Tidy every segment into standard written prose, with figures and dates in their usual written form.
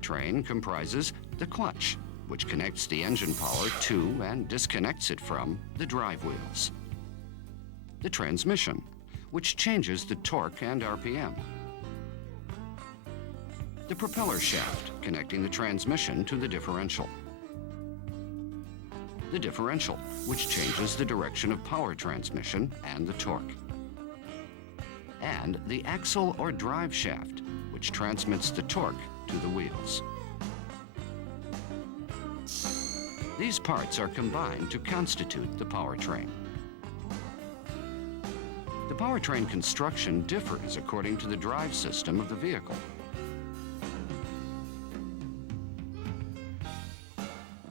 powertrain comprises the clutch, which connects the engine power to and disconnects it from the drive wheels. The transmission, which changes the torque and RPM. The propeller shaft, connecting the transmission to the differential. The differential, which changes the direction of power transmission and the torque. And the axle or drive shaft, which transmits the torque to the wheels. These parts are combined to constitute the powertrain. The powertrain construction differs according to the drive system of the vehicle.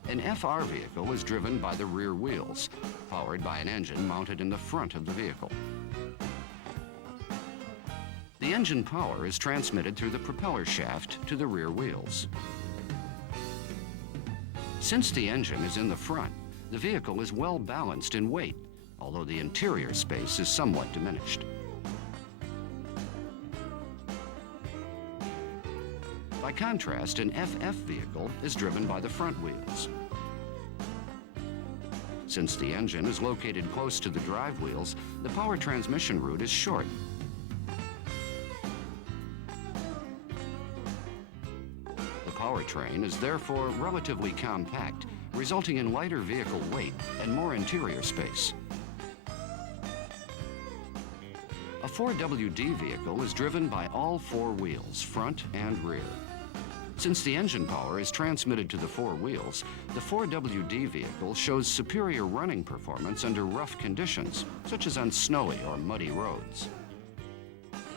An FR vehicle is driven by the rear wheels, powered by an engine mounted in the front of the vehicle. The engine power is transmitted through the propeller shaft to the rear wheels. Since the engine is in the front, the vehicle is well balanced in weight, although the interior space is somewhat diminished. By contrast, an FF vehicle is driven by the front wheels. Since the engine is located close to the drive wheels, the power transmission route is short. The powertrain is therefore relatively compact, resulting in lighter vehicle weight and more interior space. A 4WD vehicle is driven by all four wheels, front and rear. Since the engine power is transmitted to the four wheels, the 4WD vehicle shows superior running performance under rough conditions, such as on snowy or muddy roads.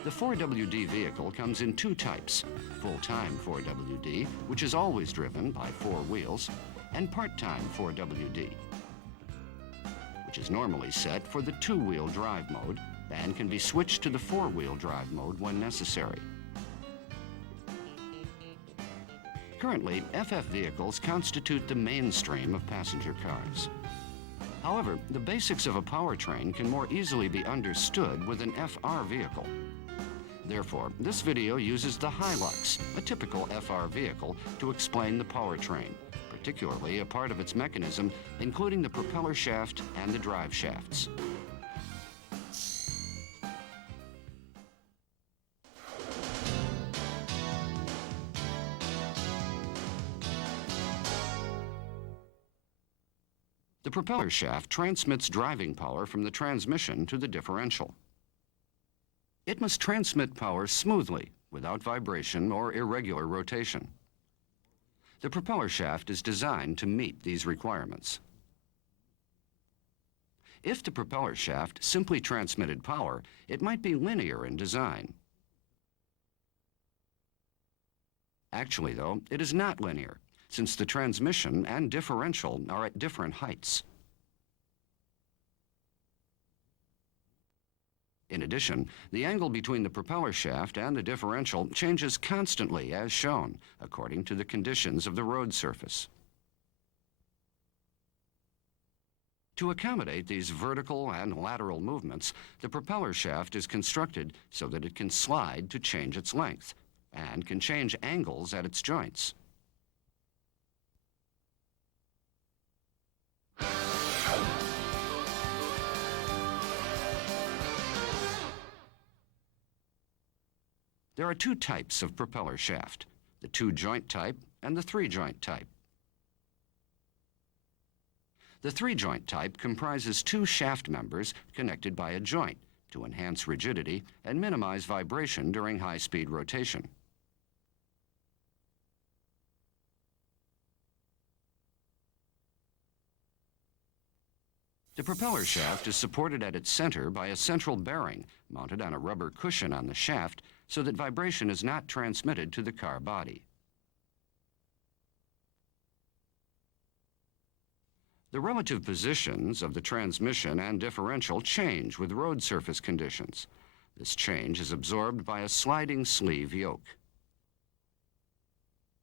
The 4WD vehicle comes in two types: full-time 4WD, which is always driven by four wheels, and part-time 4WD, which is normally set for the two-wheel drive mode and can be switched to the four-wheel drive mode when necessary. Currently, FF vehicles constitute the mainstream of passenger cars. However, the basics of a powertrain can more easily be understood with an FR vehicle. Therefore, this video uses the Hilux, a typical FR vehicle, to explain the powertrain, particularly a part of its mechanism, including the propeller shaft and the drive shafts. The propeller shaft transmits driving power from the transmission to the differential. It must transmit power smoothly, without vibration or irregular rotation. The propeller shaft is designed to meet these requirements. If the propeller shaft simply transmitted power, it might be linear in design. Actually, though, it is not linear, since the transmission and differential are at different heights. In addition, the angle between the propeller shaft and the differential changes constantly as shown, according to the conditions of the road surface. To accommodate these vertical and lateral movements, the propeller shaft is constructed so that it can slide to change its length and can change angles at its joints. There are two types of propeller shaft, the two-joint type and the three-joint type. The three-joint type comprises two shaft members connected by a joint to enhance rigidity and minimize vibration during high-speed rotation. The propeller shaft is supported at its center by a central bearing mounted on a rubber cushion on the shaft so that vibration is not transmitted to the car body. The relative positions of the transmission and differential change with road surface conditions. This change is absorbed by a sliding sleeve yoke.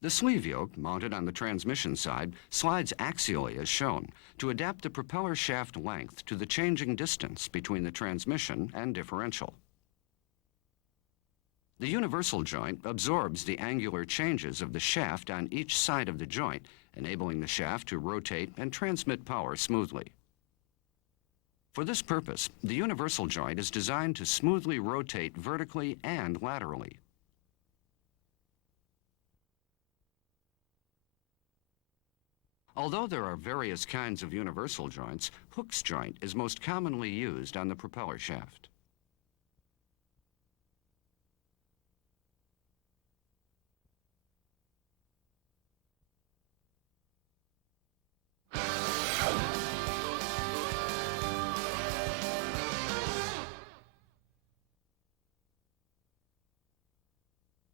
The sleeve yoke, mounted on the transmission side, slides axially as shown to adapt the propeller shaft length to the changing distance between the transmission and differential. The universal joint absorbs the angular changes of the shaft on each side of the joint, enabling the shaft to rotate and transmit power smoothly. For this purpose, the universal joint is designed to smoothly rotate vertically and laterally. Although there are various kinds of universal joints, Hooke's joint is most commonly used on the propeller shaft.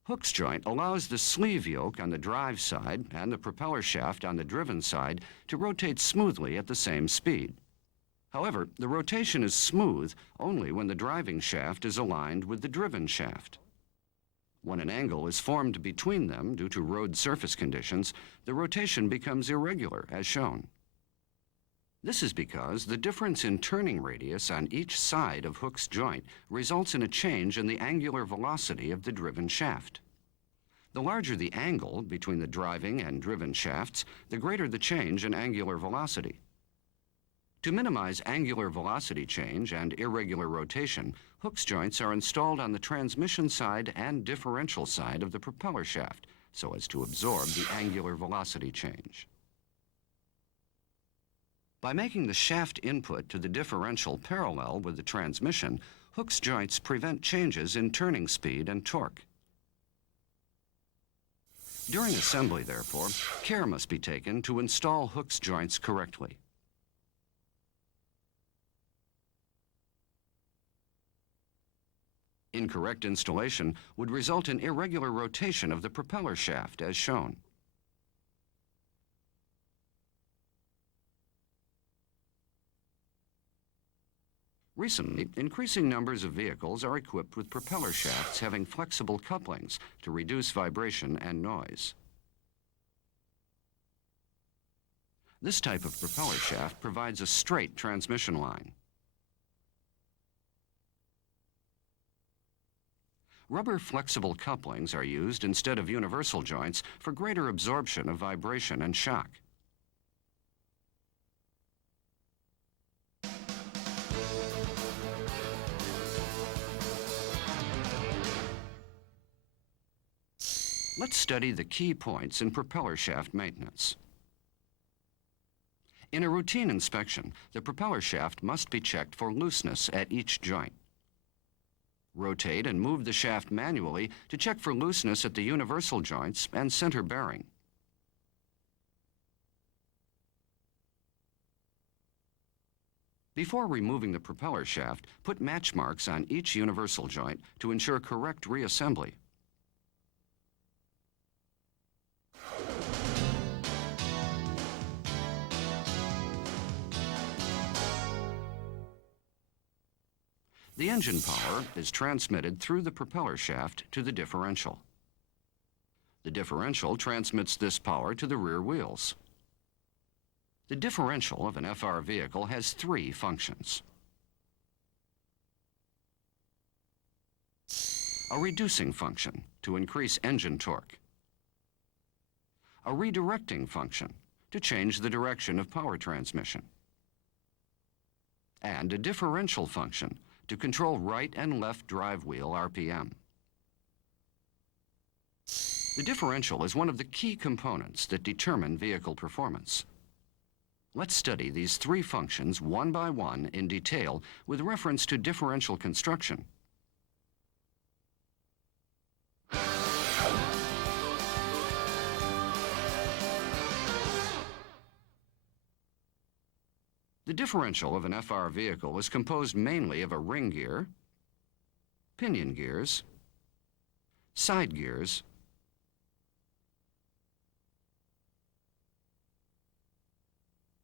Hooke's joint allows the sleeve yoke on the drive side and the propeller shaft on the driven side to rotate smoothly at the same speed. However, the rotation is smooth only when the driving shaft is aligned with the driven shaft. When an angle is formed between them due to road surface conditions, the rotation becomes irregular, as shown. This is because the difference in turning radius on each side of Hooke's joint results in a change in the angular velocity of the driven shaft. The larger the angle between the driving and driven shafts, the greater the change in angular velocity. To minimize angular velocity change and irregular rotation, Hooke's joints are installed on the transmission side and differential side of the propeller shaft so as to absorb the angular velocity change. By making the shaft input to the differential parallel with the transmission, Hooke's joints prevent changes in turning speed and torque. During assembly, therefore, care must be taken to install Hooke's joints correctly. Incorrect installation would result in irregular rotation of the propeller shaft, as shown. Recently, increasing numbers of vehicles are equipped with propeller shafts having flexible couplings to reduce vibration and noise. This type of propeller shaft provides a straight transmission line. Rubber flexible couplings are used instead of universal joints for greater absorption of vibration and shock. Let's study the key points in propeller shaft maintenance. In a routine inspection, the propeller shaft must be checked for looseness at each joint. Rotate and move the shaft manually to check for looseness at the universal joints and center bearing. Before removing the propeller shaft, put match marks on each universal joint to ensure correct reassembly. The engine power is transmitted through the propeller shaft to the differential. The differential transmits this power to the rear wheels. The differential of an FR vehicle has three functions. A reducing function to increase engine torque. A redirecting function to change the direction of power transmission. And a differential function to control right and left drive wheel RPM. The differential is one of the key components that determine vehicle performance. Let's study these three functions one by one in detail with reference to differential construction. The differential of an FR vehicle is composed mainly of a ring gear, pinion gears, side gears,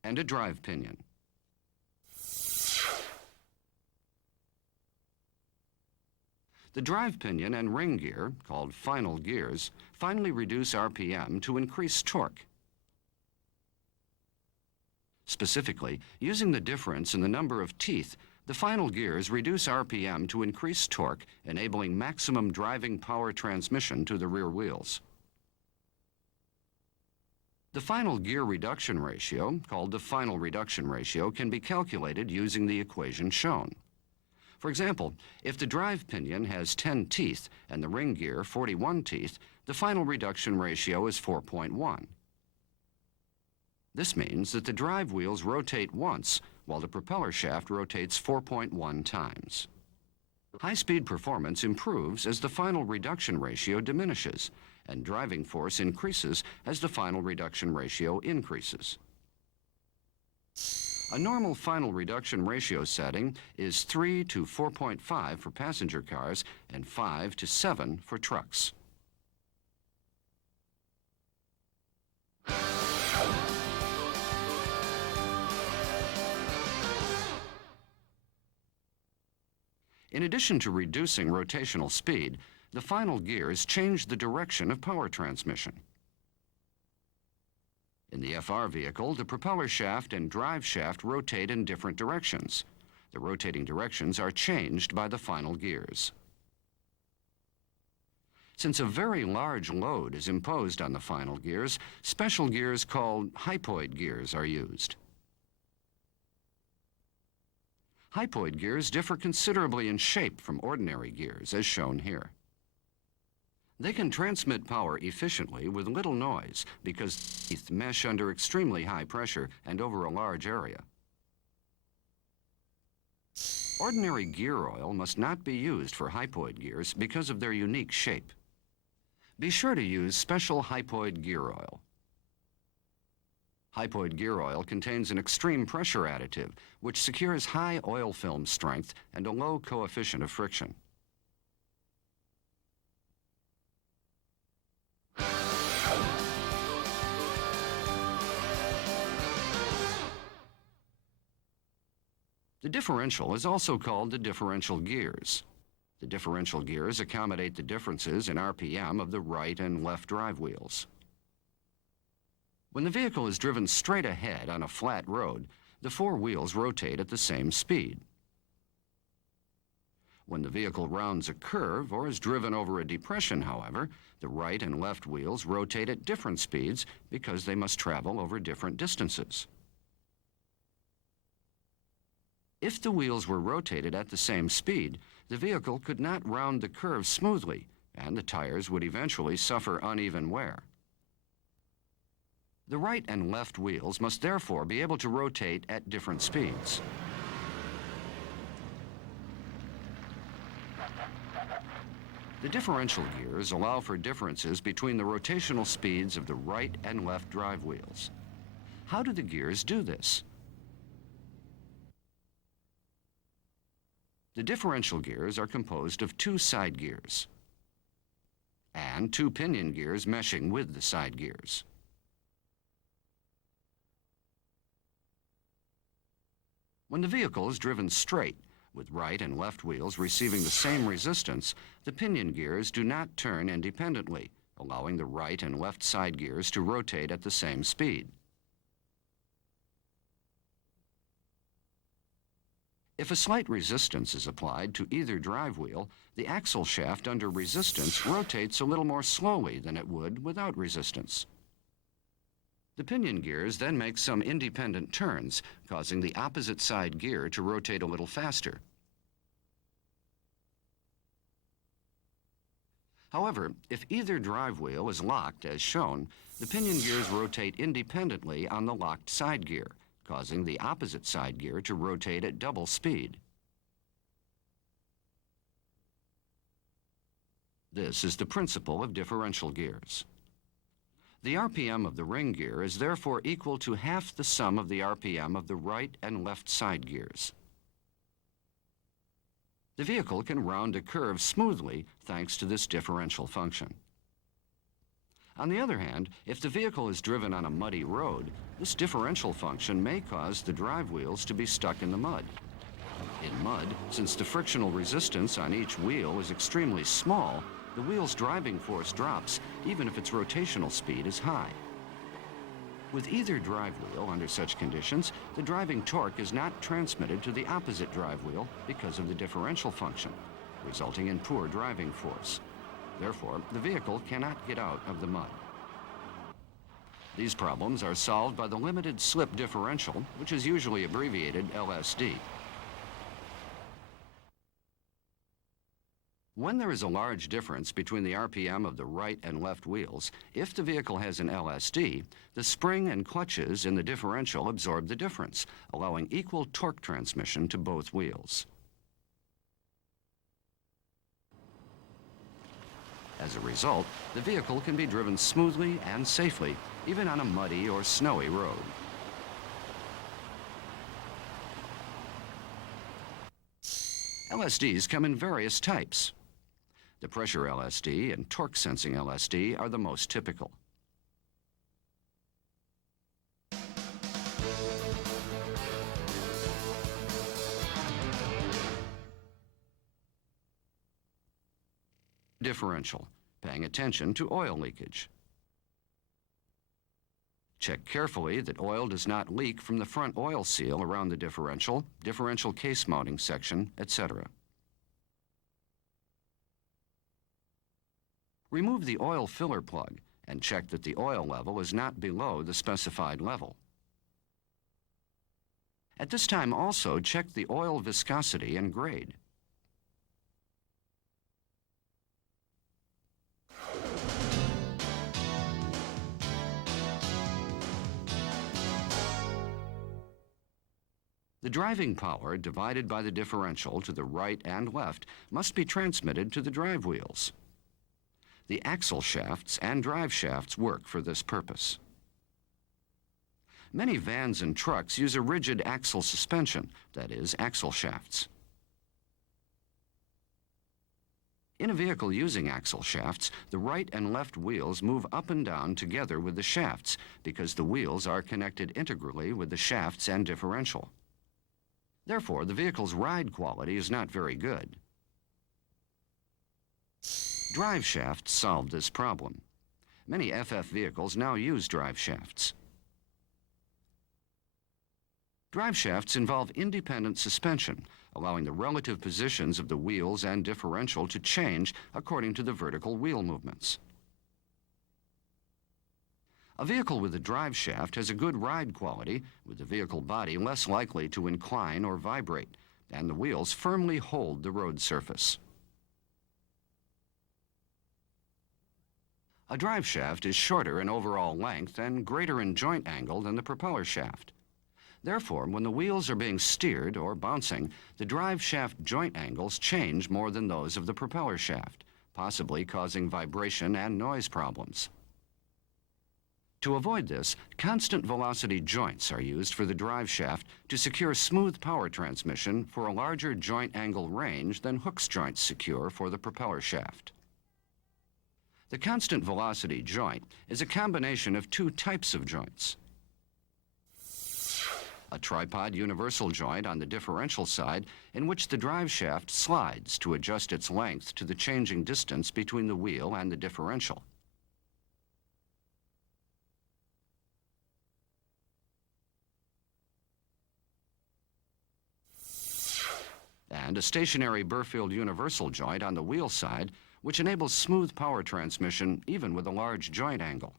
and a drive pinion. The drive pinion and ring gear, called final gears, finally reduce RPM to increase torque. Specifically, using the difference in the number of teeth, The final gears reduce RPM to increase torque, enabling maximum driving power transmission to the rear wheels. The final gear reduction ratio, called the final reduction ratio, can be calculated using the equation shown. For example, if the drive pinion has 10 teeth and the ring gear 41 teeth, the final reduction ratio is 4.1. This means that the drive wheels rotate once, while the propeller shaft rotates 4.1 times. High-speed performance improves as the final reduction ratio diminishes, and driving force increases as the final reduction ratio increases. A normal final reduction ratio setting is 3 to 4.5 for passenger cars and 5 to 7 for trucks. In addition to reducing rotational speed, the final gears change the direction of power transmission. In the FR vehicle, the propeller shaft and drive shaft rotate in different directions. The rotating directions are changed by the final gears. Since a very large load is imposed on the final gears, special gears called hypoid gears are used. Hypoid gears differ considerably in shape from ordinary gears, as shown here. They can transmit power efficiently with little noise because teeth mesh under extremely high pressure and over a large area. Ordinary gear oil must not be used for hypoid gears because of their unique shape. Be sure to use special hypoid gear oil. Hypoid gear oil contains an extreme pressure additive, which secures high oil film strength and a low coefficient of friction. The differential is also called the differential gears. The differential gears accommodate the differences in RPM of the right and left drive wheels. When the vehicle is driven straight ahead on a flat road, the four wheels rotate at the same speed. When the vehicle rounds a curve or is driven over a depression, however, the right and left wheels rotate at different speeds because they must travel over different distances. If the wheels were rotated at the same speed, the vehicle could not round the curve smoothly, and the tires would eventually suffer uneven wear. The right and left wheels must therefore be able to rotate at different speeds. The differential gears allow for differences between the rotational speeds of the right and left drive wheels. How do the gears do this? The differential gears are composed of two side gears and two pinion gears meshing with the side gears. When the vehicle is driven straight, with right and left wheels receiving the same resistance, the pinion gears do not turn independently, allowing the right and left side gears to rotate at the same speed. If a slight resistance is applied to either drive wheel, the axle shaft under resistance rotates a little more slowly than it would without resistance. The pinion gears then make some independent turns, causing the opposite side gear to rotate a little faster. However, if either drive wheel is locked as shown, the pinion gears rotate independently on the locked side gear, causing the opposite side gear to rotate at double speed. This is the principle of differential gears. The RPM of the ring gear is therefore equal to half the sum of the RPM of the right and left side gears. The vehicle can round a curve smoothly thanks to this differential function. On the other hand, if the vehicle is driven on a muddy road, this differential function may cause the drive wheels to be stuck in the mud. In mud, since the frictional resistance on each wheel is extremely small, the wheel's driving force drops even if its rotational speed is high. With either drive wheel under such conditions, the driving torque is not transmitted to the opposite drive wheel because of the differential function, resulting in poor driving force. Therefore, the vehicle cannot get out of the mud. These problems are solved by the limited slip differential, which is usually abbreviated LSD. When there is a large difference between the RPM of the right and left wheels, if the vehicle has an LSD, the spring and clutches in the differential absorb the difference, allowing equal torque transmission to both wheels. As a result, the vehicle can be driven smoothly and safely, even on a muddy or snowy road. LSDs come in various types. The pressure LSD and torque sensing LSD are the most typical. Differential, paying attention to oil leakage. Check carefully that oil does not leak from the front oil seal around the differential case mounting section, etc. Remove the oil filler plug and check that the oil level is not below the specified level. At this time also check the oil viscosity and grade. The driving power divided by the differential to the right and left must be transmitted to the drive wheels. The axle shafts and drive shafts work for this purpose. Many vans and trucks use a rigid axle suspension, that is, axle shafts. In a vehicle using axle shafts, the right and left wheels move up and down together with the shafts because the wheels are connected integrally with the shafts and differential. Therefore, the vehicle's ride quality is not very good. Drive shafts solved this problem. Many FF vehicles now use drive shafts. Drive shafts involve independent suspension, allowing the relative positions of the wheels and differential to change according to the vertical wheel movements. A vehicle with a drive shaft has a good ride quality, with the vehicle body less likely to incline or vibrate, and the wheels firmly hold the road surface. A drive shaft is shorter in overall length and greater in joint angle than the propeller shaft. Therefore, when the wheels are being steered or bouncing, the drive shaft joint angles change more than those of the propeller shaft, possibly causing vibration and noise problems. To avoid this, constant velocity joints are used for the drive shaft to secure smooth power transmission for a larger joint angle range than Hooks joints secure for the propeller shaft. The constant velocity joint is a combination of two types of joints. A tripod universal joint on the differential side in which the drive shaft slides to adjust its length to the changing distance between the wheel and the differential. And a stationary Burfield universal joint on the wheel side, which enables smooth power transmission even with a large joint angle.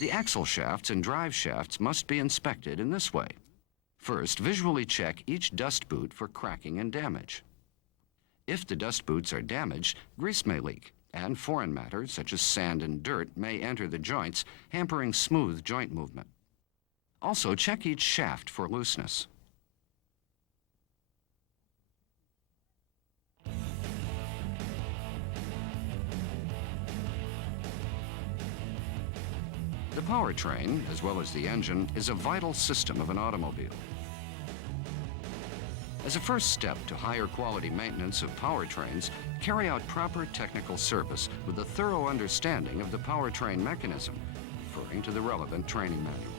The axle shafts and drive shafts must be inspected in this way. First, visually check each dust boot for cracking and damage. If the dust boots are damaged, grease may leak, and foreign matter, such as sand and dirt, may enter the joints, hampering smooth joint movement. Also, check each shaft for looseness. The powertrain, as well as the engine, is a vital system of an automobile. As a first step to higher quality maintenance of powertrains, carry out proper technical service with a thorough understanding of the powertrain mechanism, referring to the relevant training manual.